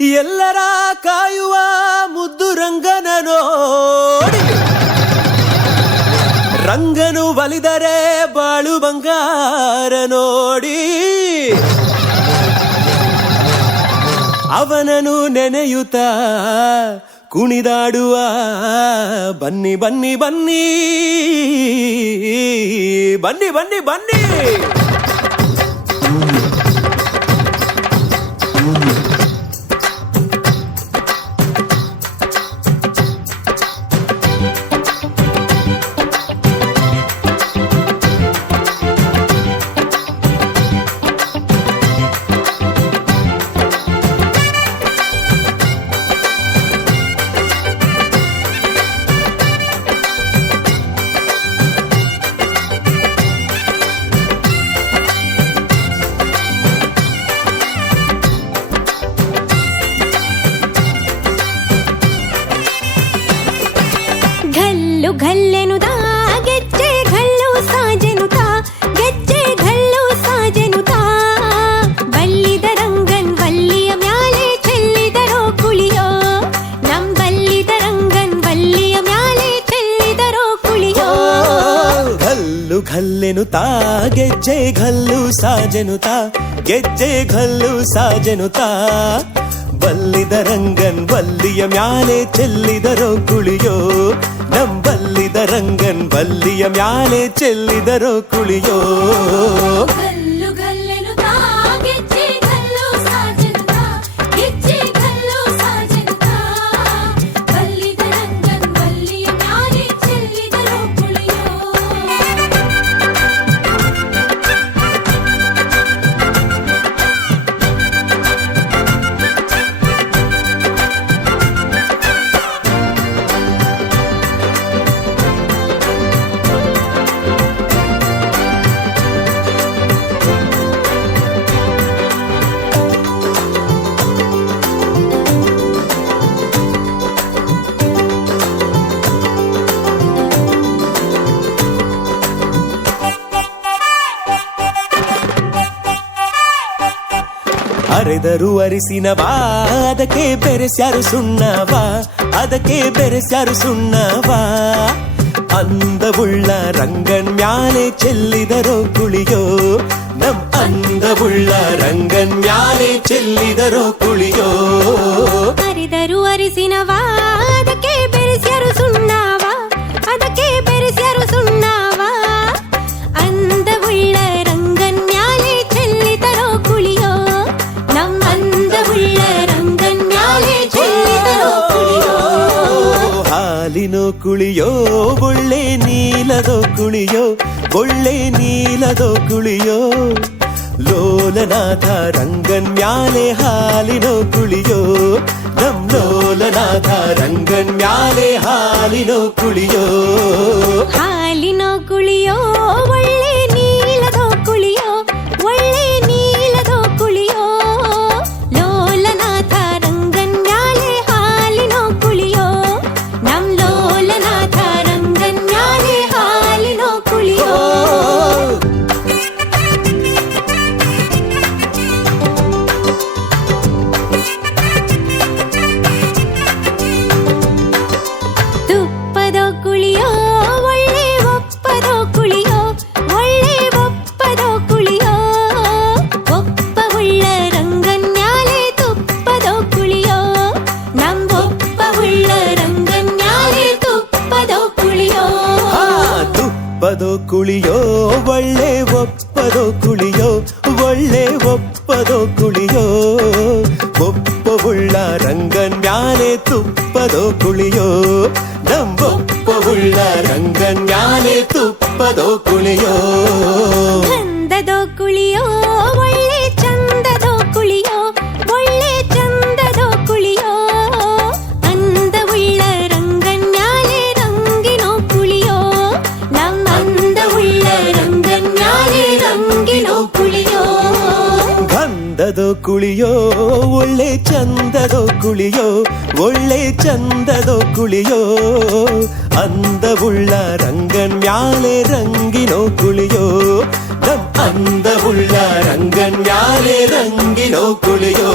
ಎಲ್ಲರ ಕಾಯುವ ಮುದ್ದು ರಂಗನ ನೋಡಿ ರಂಗನು ಬಲಿದರೆ ಬಾಳು ಬಂಗಾರ ನೋಡಿ ಅವನನು ನೆನೆಯುತ್ತ ಕುಣಿದಾಡುವ ಬನ್ನಿ ಬನ್ನಿ ಬನ್ನಿ ಬನ್ನಿ ಬನ್ನಿ ಬನ್ನಿ ಘಲ್ಲೆನುತಾ ಗೆಜ್ಜೆ ಘಲ್ಲು ಸಾಜೆನುತಾ ಗೆಜ್ಜೆ ಘಲ್ಲು ಸಾಜೆನುತಾ ಬಲ್ಲಿದ ರಂಗನ್ ವಲ್ಲಿಯ ಮ್ಯಾಲೆ ಚೆಲ್ಲಿದರೋ ಕುಳಿಯೋ ನಮ್ ಬಲ್ಲಿದ ರಂಗನ್ ವಲ್ಲಿಯ ಮ್ಯಾಲೆ ಚೆಲ್ಲಿದರೋ ಕುಳಿಯೋ ಘಲ್ಲು ಘಲ್ಲೆನುತಾ ಗೆಜ್ಜೆ ಘಲ್ಲು ಸಾಜೆನುತಾ ಗೆಜ್ಜೆ ಘಲ್ಲು ಸಾಜೆನುತಾ ಬಲ್ಲಿದ ರಂಗನ್ ವಲ್ಲಿಯ ಮ್ಯಾಲೆ ಚೆಲ್ಲಿದರೋ ಕುಳಿಯೋ ನಂಬಲ್ಲಿದ ರಂಗನ್ ಬಲ್ಲಿಯ ಮ್ಯಾಲೆ ಚೆಲ್ಲಿದರೋ ಕುಳಿಯೋ ಘಲ್ಲು ಘಲ್ಲೆನುತಾ ಗೆಜ್ಜೆ ಘಲ್ಲು ಸಾಜೆನುತಾ ಗೆಜ್ಜೆ ಘಲ್ಲು ಸಾಜೆನುತಾ ಬಲ್ಲಿದ ರಂಗನ್ ವಲ್ಲಿಯ ಮ್ಯಾಲೆ ಚೆಲ್ಲಿದರೋ ಕುಳಿಯೋ ಅರೆದರು ಅರಿಸಿನವಾ ಅದಕ್ಕೆ ಬೆರೆಸ್ಯಾರು ಸುಣ್ಣವಾ ಅದಕ್ಕೆ ಬೆರೆಸ್ಯಾರು ಸುಣ್ಣವಾ ಅಂದವುಳ್ಳ ರಂಗನ್ ಮ್ಯಾಲೆ ಚೆಲ್ಲಿದರೋ ಕುಳಿಯೋ ನಮ್ ಅಂದವುಳ್ಳ ರಂಗನ್ ಮ್ಯಾಲೆ ಚೆಲ್ಲಿದರೋ ಕುಳಿಯೋ ಅರಿದರು ಅರಿಸಿನವಾ ಅದಕ್ಕೆ ಬೆರೆಸ್ಯಾರು ಸುಣ್ಣವಾ ಅದಕ್ಕೆ ಬೆರೆಸ್ಯಾರು ಸುಣ್ಣವಾ ಅಂದವುಳ್ಳ ರಂಗನ್ ಮ್ಯಾಲೆ ಚೆಲ್ಲಿದರೋ ಕುಳಿಯೋ ನಮ್ ಅಂದವುಳ್ಳ ರಂಗನ್ ಮ್ಯಾಲೆ ಚೆಲ್ಲಿದರೋ ಕುಳಿಯೋ ಹಾಲಿನೋ ಕುಳಿಯೋ ಒಳ್ಳೆ ನೀಲದೋ ಕುಳಿಯೋ ಒಳ್ಳೆ ನೀಲದೋ ಕುಳಿಯೋ ಲೋಲನಾಥ ರಂಗನ್ ಮ್ಯಾಲೆ ಹಾಲಿನೋ ಕುಳಿಯೋ ನಮ್ ಲೋಲನಾಥ ರಂಗನ್ ಮ್ಯಾಲೆ ಹಾಲಿನೋ ಕುಳಿಯೋ ಹಾಲಿನೋ ಕುಳಿಯೋ ಒಳ್ಳೆ ನೀಲದೋ ಕುಳಿಯೋ ಒಳ್ಳೆ ನೀಲದೋ ಕುಳಿಯೋ ಲೋಲನಾಥ ರಂಗನ್ ಮ್ಯಾಲೆ ಹಾಲಿನೋ ಕುಳಿಯೋ ನಮ್ ಲೋಲನಾಥ ರಂಗನ್ ಮ್ಯಾಲೆ ಹಾಲಿನೋ ಕುಳಿಯೋ ತುಪ್ಪದೋ ಕುಳಿಯೋ ಒಳ್ಳೆ ಒಪ್ಪದೋ ಕುಳಿಯೋ ಒಳ್ಳೆ ಒಪ್ಪದೋ ಕುಳಿಯೋ ಒಪ್ಪವುಳ್ಳ ರಂಗನ್ ಮ್ಯಾಲೆ ತುಪ್ಪದೋ ಕುಳಿಯೋ ನಮ್ ಒಪ್ಪವುಳ್ಳ ರಂಗನ್ ಮ್ಯಾಲೆ ತುಪ್ಪದೋ ಕುಳಿಯೋ ತುಪ್ಪದೋ ಕುಳಿಯೋ ಒಳ್ಳೆ ಒಪ್ಪದೋ ಕುಳಿಯೋ ಒಳ್ಳೆ ಒಪ್ಪದೋ ಕುಳಿಯೋ ಒಪ್ಪವುಳ್ಳ ರಂಗನ್ ಮ್ಯಾಲೆ ತುಪ್ಪದೋ ಕುಳಿಯೋ ನಂಬೊಪ್ಪವುಳ್ಳ ರಂಗನ್ ಮ್ಯಾಲೆ ತುಪ್ಪದೋ ಕುಳಿಯೋ ಚಂದದೋ ಕುಳಿಯೋ ಒಳ್ಳೆ ಚಂದದೋ ಕುಳಿಯೋ ಒಳ್ಳೆ ಚಂದದೋ ಕುಳಿಯೋ ಅಂದವುಳ್ಳ ರಂಗನ್ ಮ್ಯಾಲೆ ರಂಗಿನೋ ಕುಳಿಯೋ ನಮ್ ಅಂದವುಳ್ಳ ರಂಗನ್ ಮ್ಯಾಲೆ ರಂಗಿನೋ ಕುಳಿಯೋ ಗಂಧದೋ ಕುಳಿಯೋ ಒಳ್ಳೆ ಚಂದದೋ ಕುಳಿಯೋ ಒಳ್ಳೆ ಚಂದದೋ ಕುಳಿಯೋ ಅಂದವುಳ್ಳ ರಂಗನ್ ಮ್ಯಾಲೆ ರಂಗಿನೋ ಕುಳಿಯೋ ನಮ್ ಅಂದವುಳ್ಳ ರಂಗನ್ ಮ್ಯಾಲೆ ರಂಗಿನೋ ಕುಳಿಯೋ